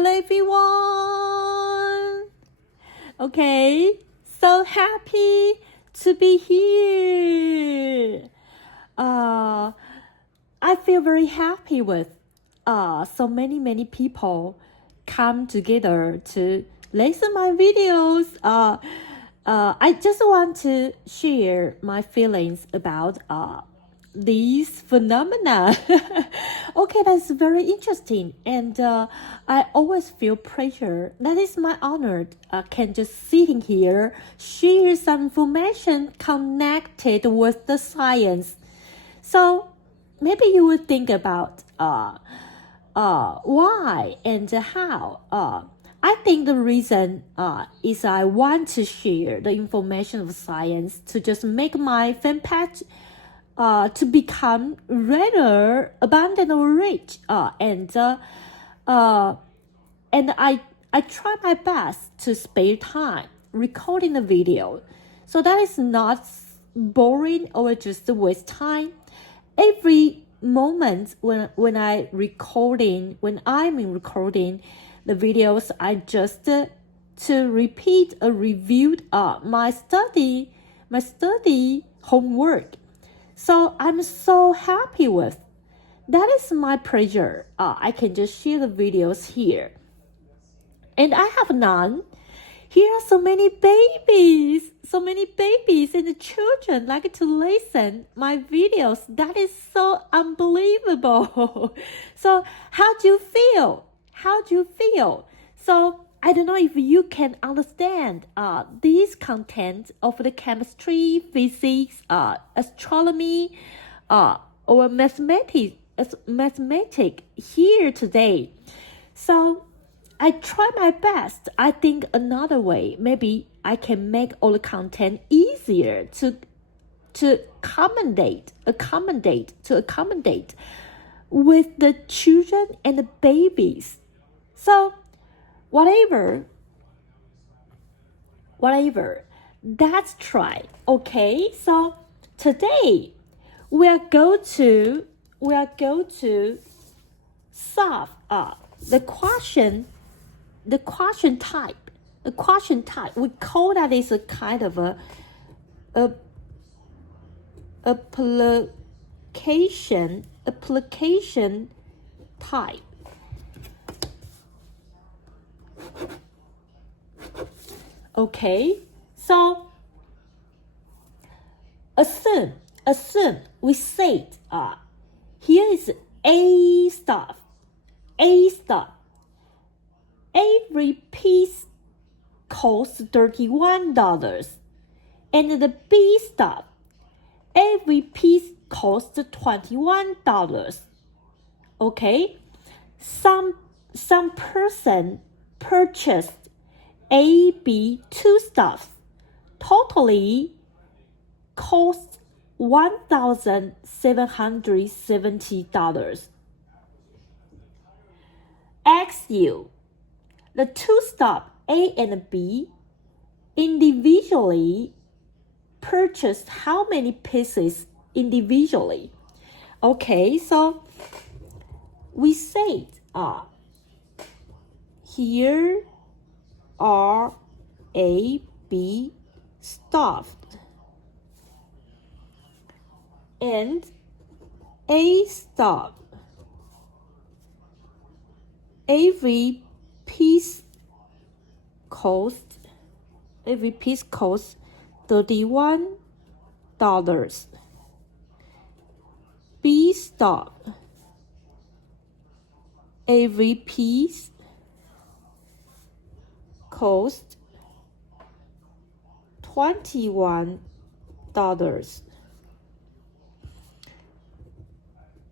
Hello everyone. Okay, so happy to be here. I feel very happy with so many people come together to listen my videos. I just want to share my feelings about these phenomena. Okay, that's very interesting, and I always feel pressure. That is my honor. Can just sitting here share some information connected with the science. So maybe you would think about why and how. I think the reason is I want to share the information of science to just make my fan page to become rather abundant or rich. And I try my best to spare time recording the video, so that is not boring or just waste time. Every moment when I'm recording the videos, I just to repeat or review my study homework. So I'm so happy with. That is my pleasure. I can just share the videos here. And I have none. Here are so many babies and the children like to listen my videos. That is so unbelievable. So how do you feel? So I don't know if you can understand this content of the chemistry, physics, astronomy, or mathematics here today. So I try my best. I think another way, maybe I can make all the content easier to accommodate with the children and the babies. So whatever, let's try. Okay, so today we are going to solve the question type. We call that is a kind of a application type. Okay, so assume we said here is A stuff. Every piece costs $31, and the B stuff, every piece costs $21. Okay, some person purchased A, B, two stuff, totally costs $1,770. Ask you, the two stuff A and B individually purchased how many pieces individually? Okay, so we said here are A, B stuff, and A stuff, every piece costs $31. B stuff, every piece costs $21.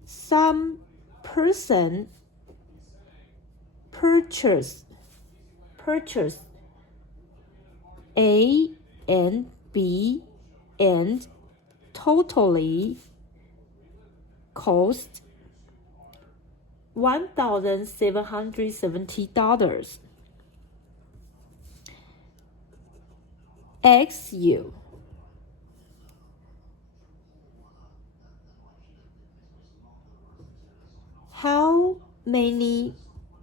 Some person purchased A and B and totally cost $1,770. Ask you, how many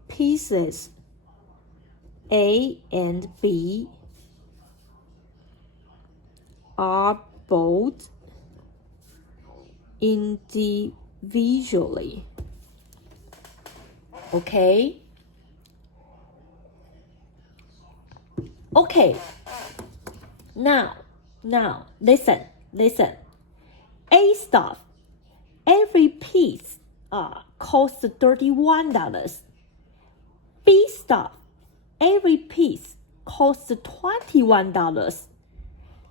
pieces A and B are bought individually. Okay? Okay. Now, listen. A stuff, every piece costs $31. B stuff, every piece costs $21.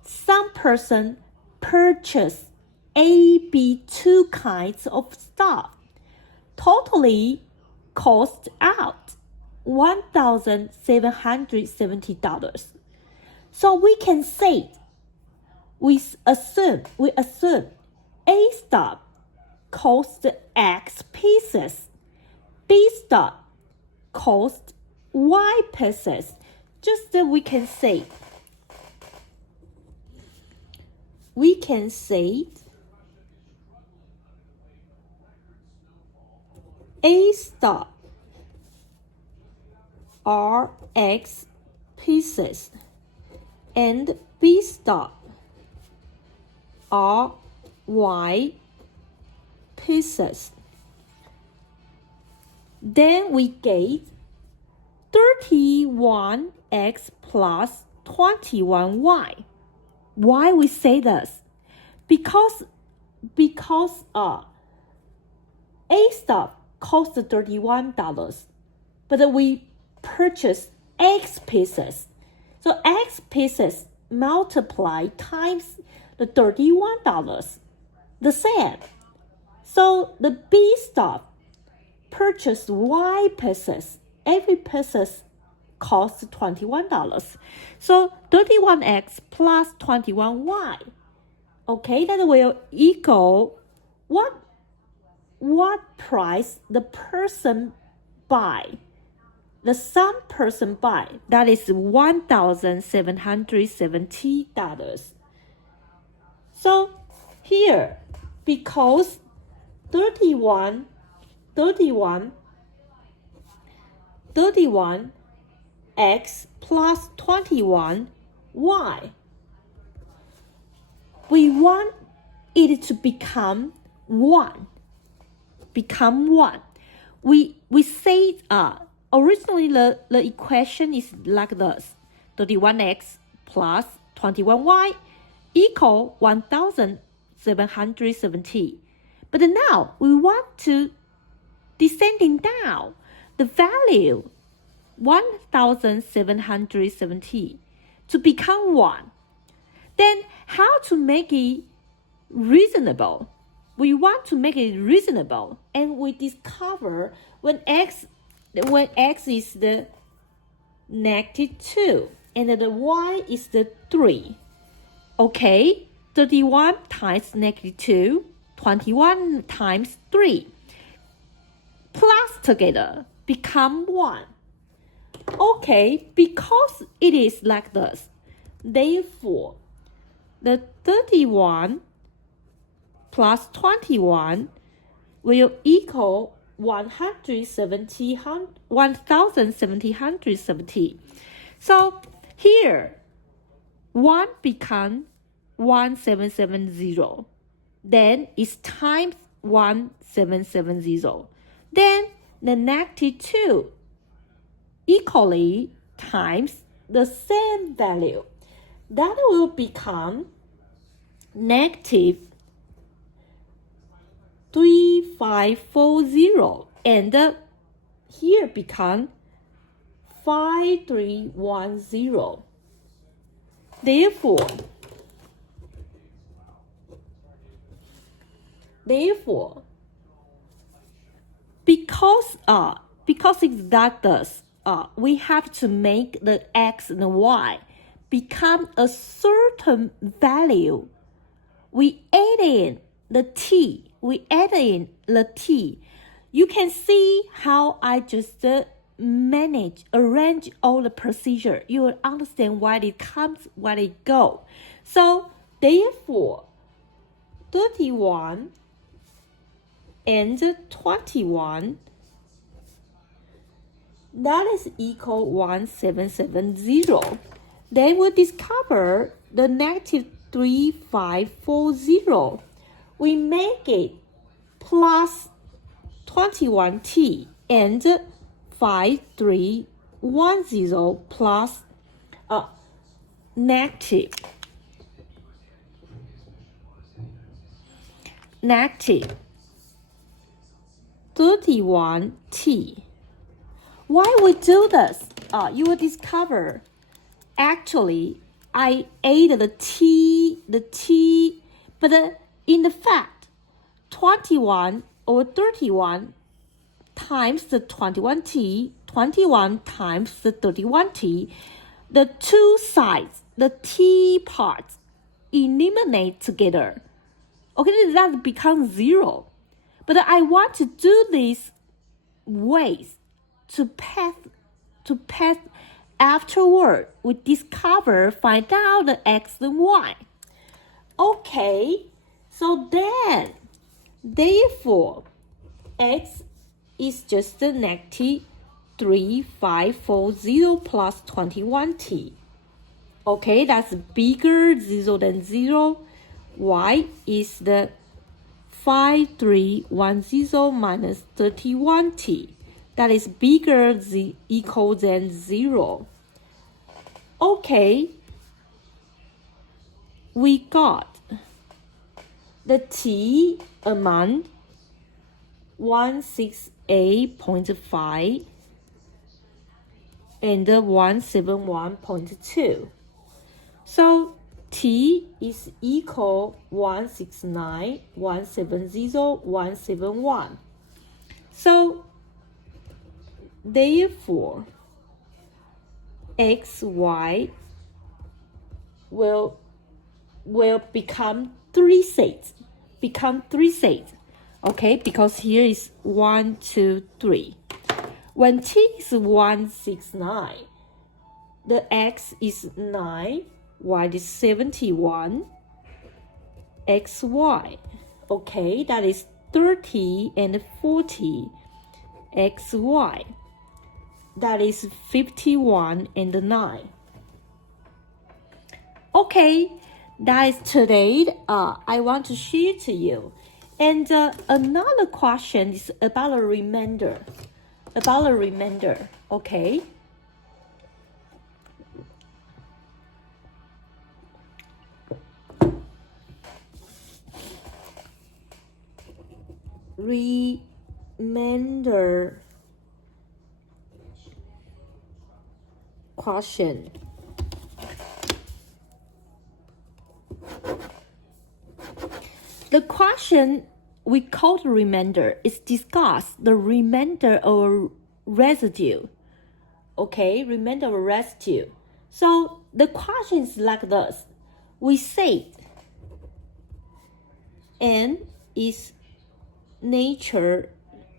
Some person purchase A, B, two kinds of stuff. Totally cost out $1,770. So we can say, we assume A stuff cost X pieces, B stuff cost Y pieces. Just we can say A stuff are X pieces and B stuff are Y pieces. Then we get 31x plus 21y. Why we say this? Because A stuff costs $31, but we purchase X pieces. So X pieces multiply times the $31, the same. So the B stuff purchase Y pieces. Every pieces costs $21. So 31x plus 21y. Okay, that will equal what price the person buy. The some person buy, that is $1,770. So here, because 31x plus 21y, we want it to become 1. We say originally the equation is like this: 31x plus 21y equal 1,770. But now we want to descending down the value 1,770 to become 1. Then how to make it reasonable? We want to make it reasonable, and we discover when x is the -2 and the y is the 3. Okay, 31 times -2, 21 times 3, plus together become 1. Okay, because it is like this, therefore the 31 plus 21 will equal 1,770. So here 1 become 1,770. Then it's times 1,770. Then the -2 equally times the same value. That will become -3540, and here become 5310. Therefore, because it's like this, we have to make the x and the y become a certain value. We add in the t. You can see how I just arrange all the procedure. You will understand why it comes, why it go. So therefore, 31 and 21 that is equal 1770. Then we discover the negative 3540. We make it plus 21t and 5310 plus negative 31t. Why we do this? You will discover actually I added the t, but in the fact 21 over 31 times the 21t, 21 times the 31t, the two sides, the t parts, eliminate together. Okay, that becomes 0. But I want to do these ways to pass afterward. We discover, find out the x and y. Okay, so then, therefore, x is just the negative 3540 plus 21t. Okay, that's bigger 0 than 0. Y is the 5310 minus 31t. That is bigger equal than 0. Okay, we got the t amount 168.5 and 171.2. So t is equal 169, 170, 171. So therefore, x, y will become 3 sets. Okay, because here is 1, 2, 3. When t is 169, the x is 9, y is 71, xy. Okay, that is 30 and 40, xy. That is 51 and 9. Okay, that is today I want to share to you. And another question is about a remainder. Okay. Remainder question. The question we call the remainder is discuss the remainder of residue. Okay, remainder of residue. So the question is like this. We say n is natural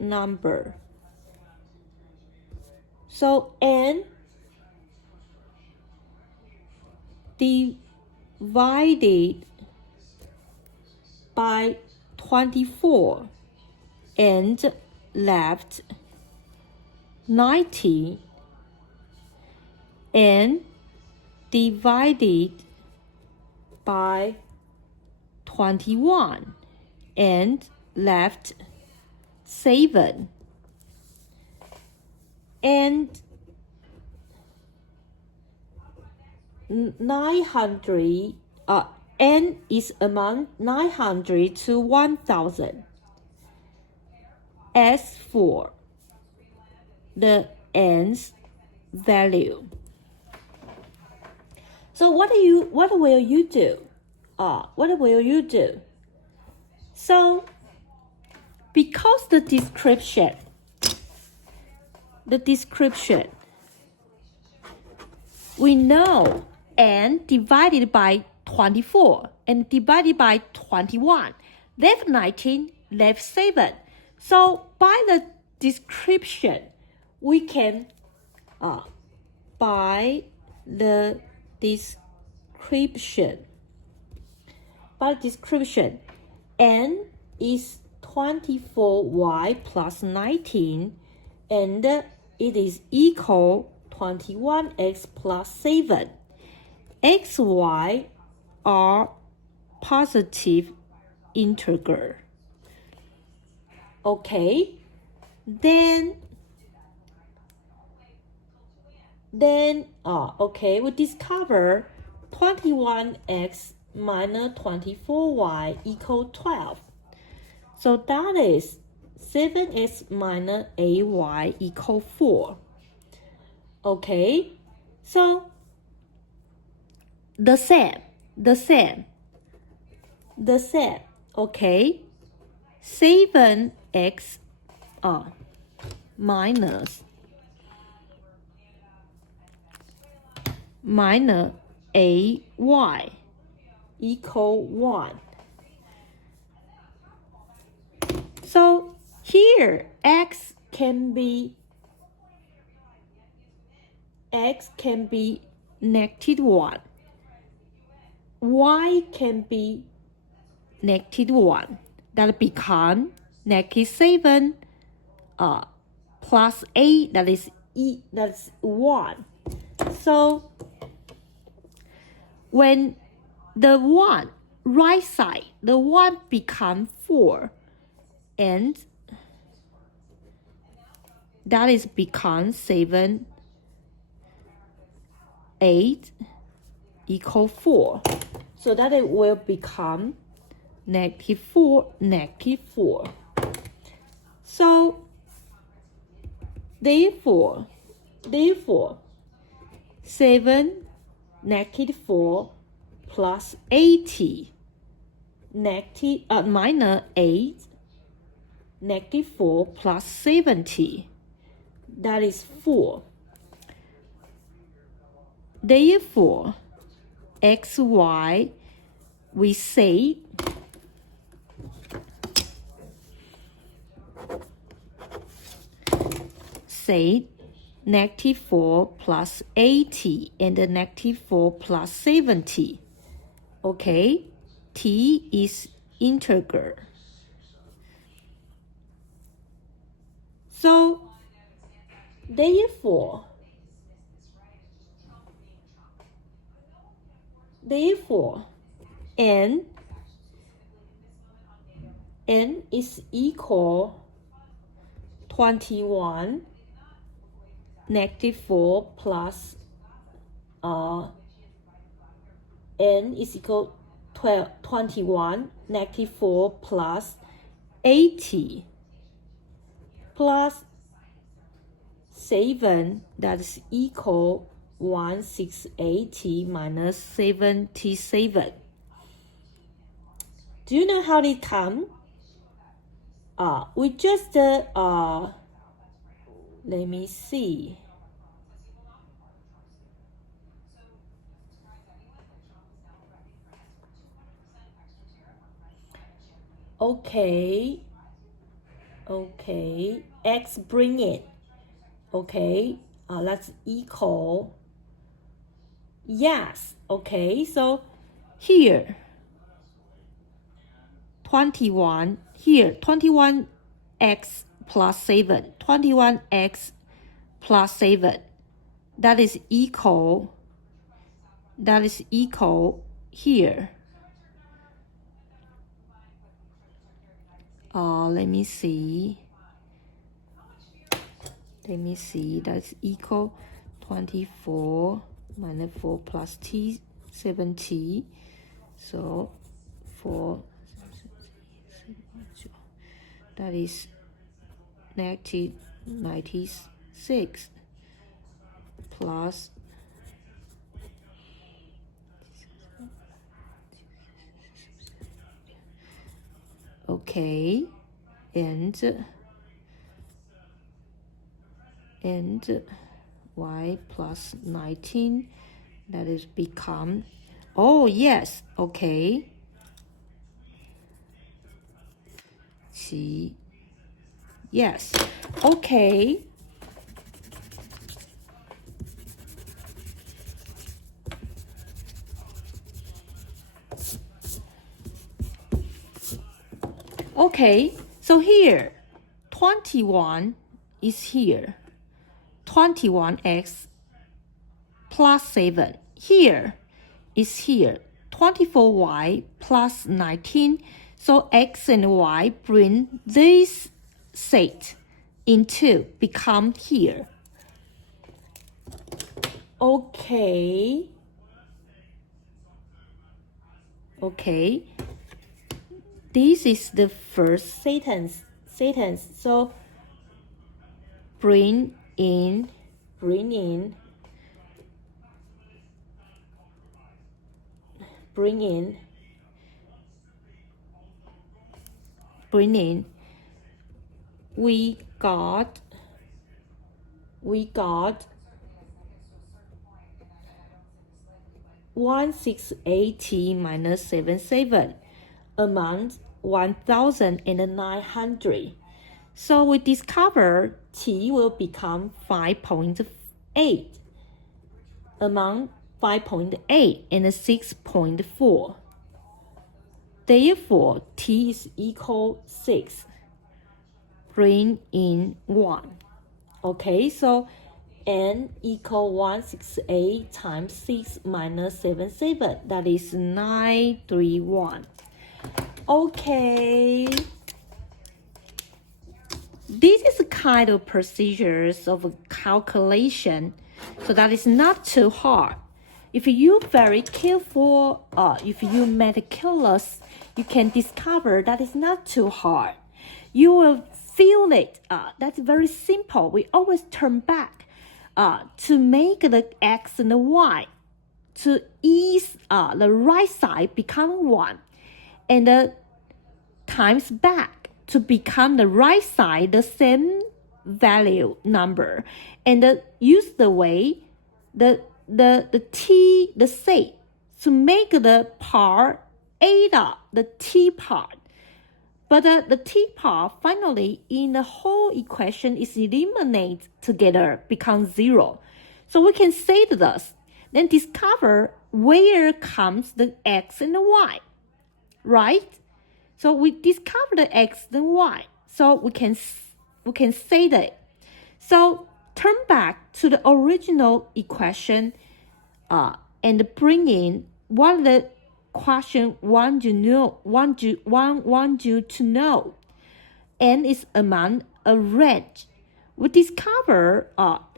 number. So n divided by 24 and left 19 and divided by 21 and left 7 and 900 n is among 900 to 1000. As for the n's value. So what will you do? What will you do? So because the description we know n divided by 24 and divided by 21, left 19, left 7. So by the description, we can n is 24y plus 19 and it is equal 21x plus 7. X, Y are positive integer. Okay, then we discover 21x minus 24y equal 12. So that is 7x minus 8y equal 4. Okay, so the same, okay, 7x minus 8y equal 1. So here x can be negative 1, y can be negative 1. That become negative 7 plus 8, that's 1. So when the 1 right side, the 1 become 4, and that is become 7, 8 equal 4. So that it will become negative 4, negative 4. So therefore 7 negative 4 plus 80 minus 8 negative 4 plus 70, that is 4. Therefore xy, we say negative 4 plus 80 and negative 4 plus 70. Okay, t is integer. So therefore n is equal 21 negative 4 plus n is equal 21 negative 4 plus 80 plus 7, that is equal 1680 minus 77. Do you know how they come? We just let me see. Okay, x bring it. Okay, let's equal. Yes, okay, so here 21, here 21x plus 7, 21x plus 7, that is equal here. Let me see, that's equal 24 minus 4 plus t, 70. So 4, that is negative 96 plus okay, and y plus 19, that is become, oh yes, okay, see, yes, okay. Okay, so here 21 is here, 21x plus 7. Here is here 24y plus 19. So x and y bring this set into become here. Okay. This is the first sentence. So bring in we got 1680 minus 77 amount 1900. So we discover t will become 5.8 amount 5.8 and 6.4. Therefore, t is equal 6. Bring in 1. Okay, so n equal 168 times 6 minus 77. That is 931. Okay. This is a kind of procedures of calculation, so that is not too hard. If you very careful, if you meticulous, you can discover that is not too hard. You will feel it. That's very simple. We always turn back to make the x and the y to ease the right side become 1, and times back to become the right side the same value number, and use the way the set to make the part add up the t part. But the t part finally in the whole equation is eliminated together, becomes 0. So we can say this, then discover where comes the x and the y, right? So we discover the x and y. So we can say that. So turn back to the original equation and bring in what the question want you to know. N is among a range. We discover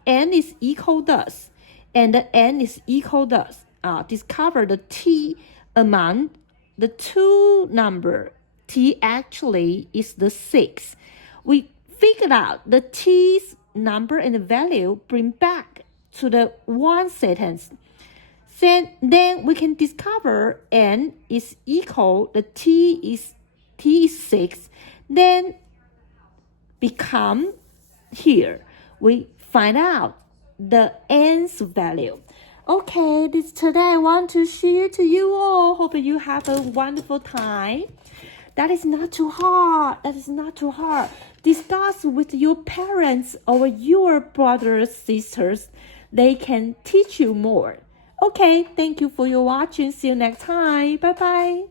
n is equal thus, and n is equal thus. Discover the t among the two number. T actually is the 6. We figured out the t's number and the value bring back to the one sentence. Then we can discover n is equal, the t is 6, then become here. We find out the n's value. Okay, this today I want to share to you all. Hope you have a wonderful time. That is not too hard. Discuss with your parents or your brothers, sisters. They can teach you more. Okay, thank you for your watching. See you next time. Bye-bye.